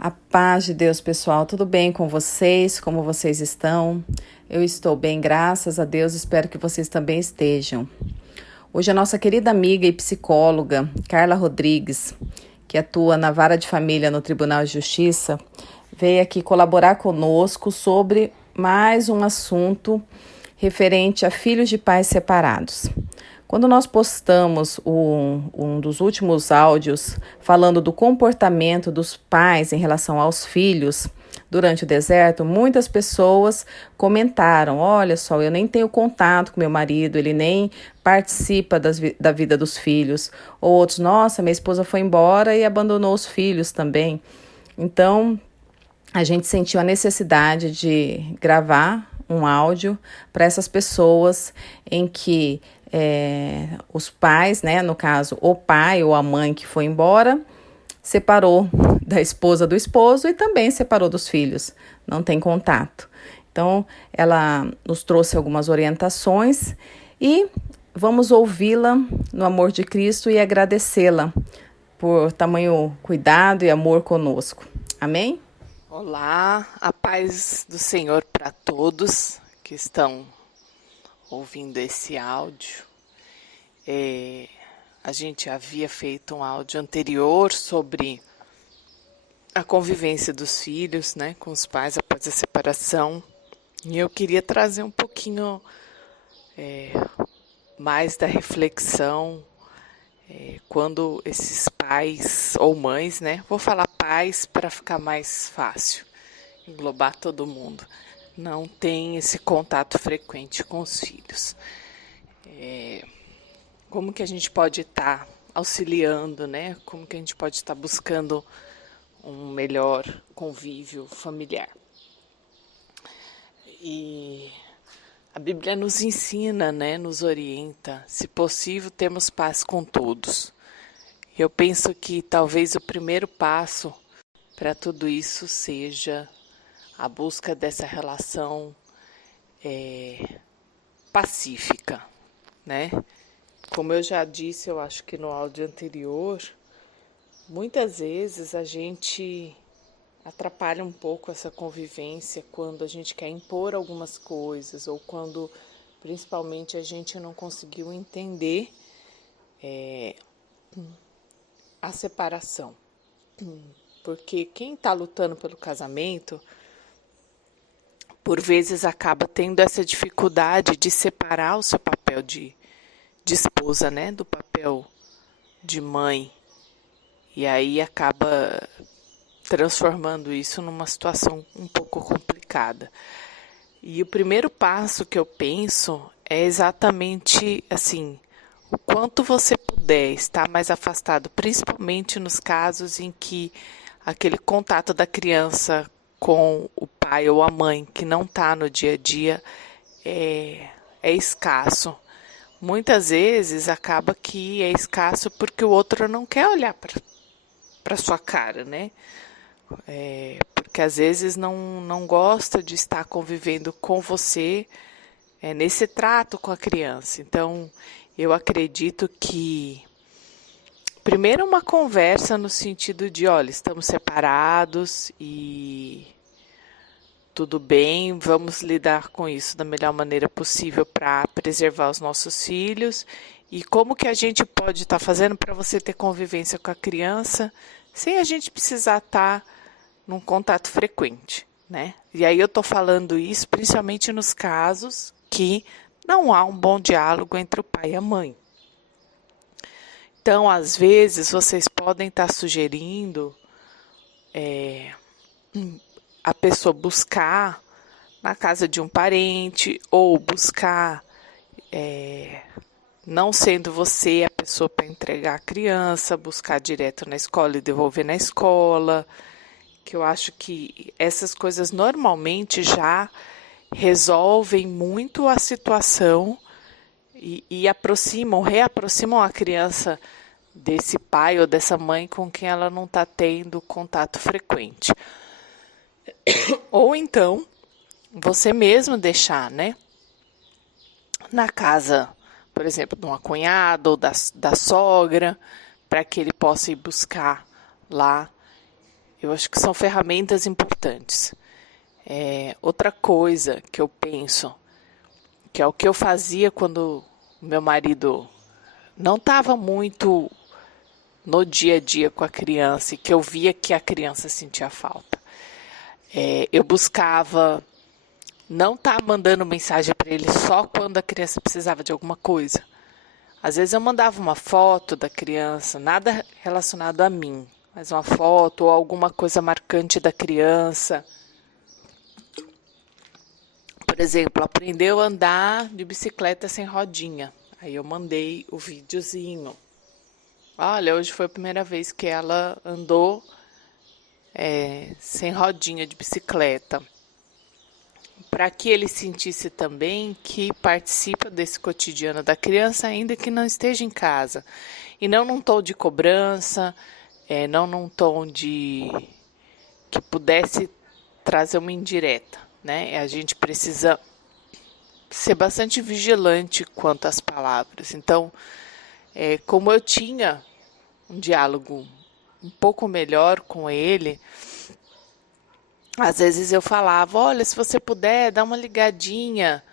A paz de Deus, pessoal, tudo bem com vocês? Como vocês estão? Eu estou bem, graças a Deus, espero que vocês também estejam. Hoje a nossa querida amiga e psicóloga, Carla Rodrigues, que atua na Vara de Família no Tribunal de Justiça, veio aqui colaborar conosco sobre mais um assunto referente a filhos de pais separados. Quando nós postamos um dos últimos áudios falando do comportamento dos pais em relação aos filhos durante o deserto, muitas pessoas comentaram: olha só, eu nem tenho contato com meu marido, ele nem participa da vida dos filhos. Ou outros: nossa, minha esposa foi embora e abandonou os filhos também. Então, a gente sentiu a necessidade de gravar um áudio para essas pessoas em que os pais, né, no caso, o pai ou a mãe que foi embora, separou da esposa do esposo e também separou dos filhos, não tem contato. Então, ela nos trouxe algumas orientações e vamos ouvi-la no amor de Cristo e agradecê-la por tamanho cuidado e amor conosco. Amém? Olá, a paz do Senhor para todos que estão ouvindo esse áudio. A gente havia feito um áudio anterior sobre a convivência dos filhos, né, com os pais após a separação. E eu queria trazer um pouquinho mais da reflexão quando esses pais ou mães, né, vou falar pais para ficar mais fácil, englobar todo mundo, não tem esse contato frequente com os filhos. Como que a gente pode estar auxiliando, né? Como que a gente pode estar buscando um melhor convívio familiar? E a Bíblia nos ensina, né? Nos orienta, se possível, temos paz com todos. Eu penso que talvez o primeiro passo para tudo isso seja a busca dessa relação pacífica, né? Como eu já disse, eu acho que no áudio anterior, muitas vezes a gente atrapalha um pouco essa convivência quando a gente quer impor algumas coisas ou quando, principalmente, a gente não conseguiu entender a separação. Porque quem está lutando pelo casamento, por vezes acaba tendo essa dificuldade de separar o seu papel de esposa, né, do papel de mãe. E aí acaba transformando isso numa situação um pouco complicada. E o primeiro passo que eu penso é exatamente assim, o quanto você puder estar mais afastado, principalmente nos casos em que aquele contato da criança com o pai ou a mãe que não está no dia a dia é escasso. Muitas vezes acaba que é escasso porque o outro não quer olhar para sua cara, né? Porque às vezes não gosta de estar convivendo com você nesse trato com a criança. Então, eu acredito que primeiro uma conversa no sentido de, olha, estamos separados e tudo bem, vamos lidar com isso da melhor maneira possível para preservar os nossos filhos e como que a gente pode estar fazendo para você ter convivência com a criança sem a gente precisar estar num contato frequente, né? E aí eu estou falando isso principalmente nos casos que não há um bom diálogo entre o pai e a mãe. Então, às vezes, vocês podem estar sugerindo a pessoa buscar na casa de um parente ou buscar, não sendo você a pessoa para entregar a criança, buscar direto na escola e devolver na escola, que eu acho que essas coisas normalmente já resolvem muito a situação e reaproximam a criança desse pai ou dessa mãe com quem ela não está tendo contato frequente. Ou então, você mesmo deixar, né, na casa, por exemplo, de uma cunhada ou da sogra, para que ele possa ir buscar lá Eu acho que são ferramentas importantes. Outra coisa que eu penso, que é o que eu fazia quando o meu marido não estava muito no dia a dia com a criança e que eu via que a criança sentia falta. Eu buscava não estar mandando mensagem para ele só quando a criança precisava de alguma coisa. Às vezes eu mandava uma foto da criança, nada relacionado a mim, mas uma foto ou alguma coisa marcante da criança. Por exemplo, aprendeu a andar de bicicleta sem rodinha. Aí eu mandei o videozinho. Olha, hoje foi a primeira vez que ela andou sem rodinha de bicicleta. Para que ele sentisse também que participa desse cotidiano da criança, ainda que não esteja em casa. E não num tom de cobrança, não num tom de que pudesse trazer uma indireta, né? A gente precisa ser bastante vigilante quanto às palavras. Então, como eu tinha um diálogo um pouco melhor com ele, às vezes eu falava, olha, se você puder, dá uma ligadinha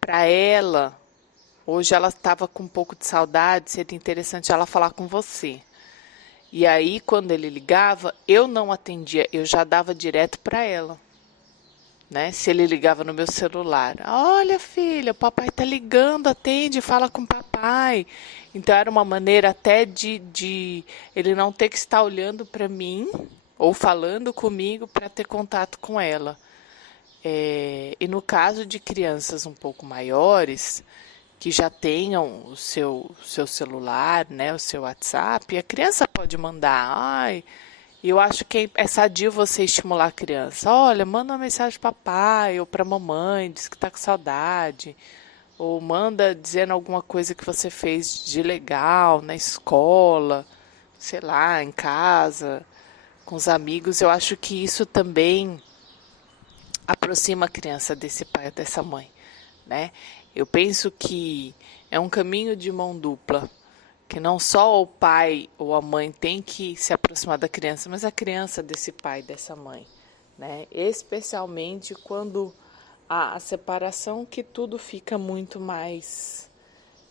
para ela. Hoje ela estava com um pouco de saudade, seria interessante ela falar com você. E aí, quando ele ligava, eu não atendia, eu já dava direto para ela. Né? Se ele ligava no meu celular, olha filha, o papai tá ligando, atende, fala com o papai. Então era uma maneira até de ele não ter que estar olhando para mim ou falando comigo para ter contato com ela. E no caso de crianças um pouco maiores, que já tenham o seu celular, né, o seu WhatsApp, a criança pode mandar, ai, eu acho que é sadio você estimular a criança. Olha, manda uma mensagem para papai ou para mamãe, diz que está com saudade. Ou manda dizendo alguma coisa que você fez de legal na escola, sei lá, em casa, com os amigos. Eu acho que isso também aproxima a criança desse pai ou dessa mãe, né? Eu penso que é um caminho de mão dupla, que não só o pai ou a mãe tem que se aproximar da criança, mas a criança desse pai e dessa mãe, né? Especialmente quando há a separação, que tudo fica muito mais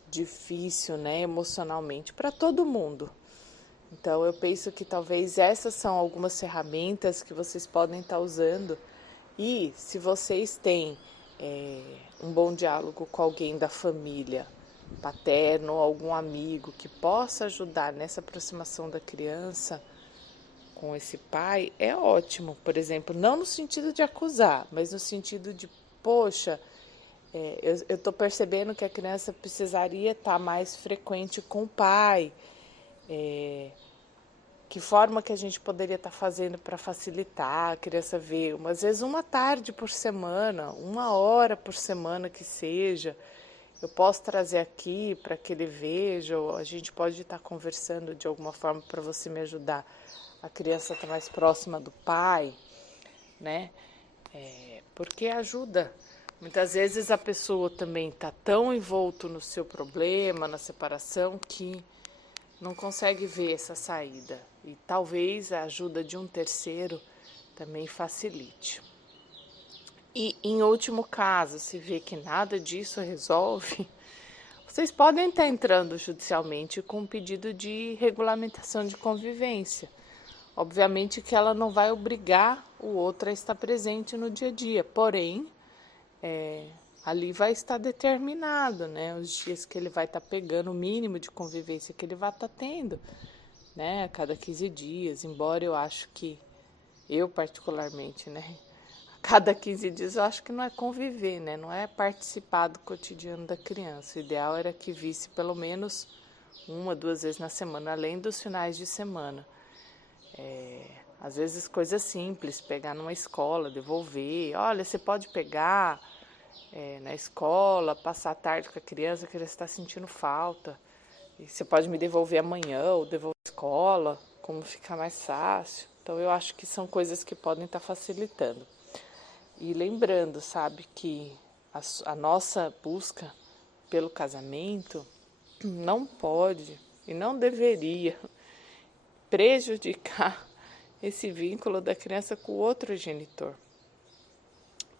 difícil, né, emocionalmente para todo mundo. Então eu penso que talvez essas são algumas ferramentas que vocês podem estar usando, e se vocês têm um bom diálogo com alguém da família, paterno ou algum amigo que possa ajudar nessa aproximação da criança com esse pai, é ótimo. Por exemplo, não no sentido de acusar, mas no sentido de, poxa, eu estou percebendo que a criança precisaria estar mais frequente com o pai. Que forma que a gente poderia estar fazendo para facilitar a criança ver, às vezes uma tarde por semana, 1 hora por semana que seja, eu posso trazer aqui para que ele veja, ou a gente pode estar conversando de alguma forma para você me ajudar. A criança está mais próxima do pai, né? Porque ajuda. Muitas vezes a pessoa também está tão envolto no seu problema, na separação, que não consegue ver essa saída. E talvez a ajuda de um terceiro também facilite. E, em último caso, se vê que nada disso resolve, vocês podem estar entrando judicialmente com um pedido de regulamentação de convivência. Obviamente que ela não vai obrigar o outro a estar presente no dia a dia, porém, ali vai estar determinado, né, os dias que ele vai estar pegando, o mínimo de convivência que ele vai estar tendo, né, a cada 15 dias, embora eu acho que, eu particularmente, né, a cada 15 dias eu acho que não é conviver, né, não é participar do cotidiano da criança. O ideal era que visse pelo menos 1, 2 vezes na semana, além dos finais de semana. Às vezes coisas simples, pegar numa escola, devolver, olha, você pode pegar na escola, passar a tarde com a criança está sentindo falta, e você pode me devolver amanhã ou devolver à escola, como ficar mais fácil. Então eu acho que são coisas que podem estar facilitando. E lembrando, sabe, que a nossa busca pelo casamento não pode e não deveria prejudicar esse vínculo da criança com o outro genitor.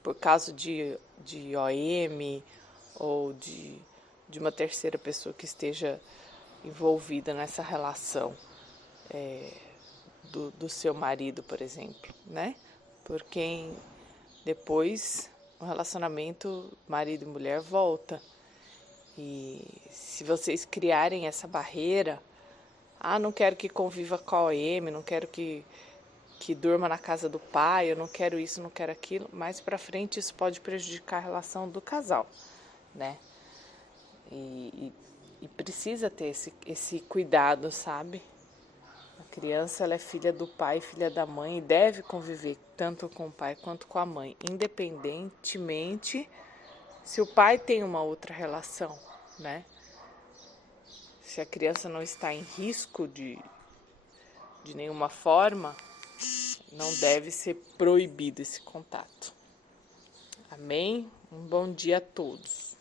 Por causa de OM ou de uma terceira pessoa que esteja envolvida nessa relação do seu marido, por exemplo, né? Porque depois o relacionamento marido e mulher volta. E se vocês criarem essa barreira, não quero que conviva com a OM, não quero que durma na casa do pai, eu não quero isso, não quero aquilo, mais pra frente isso pode prejudicar a relação do casal, né? E precisa ter esse cuidado, sabe? A criança, ela é filha do pai, filha da mãe, e deve conviver tanto com o pai quanto com a mãe, independentemente se o pai tem uma outra relação, né? Se a criança não está em risco de nenhuma forma, não deve ser proibido esse contato. Amém? Um bom dia a todos.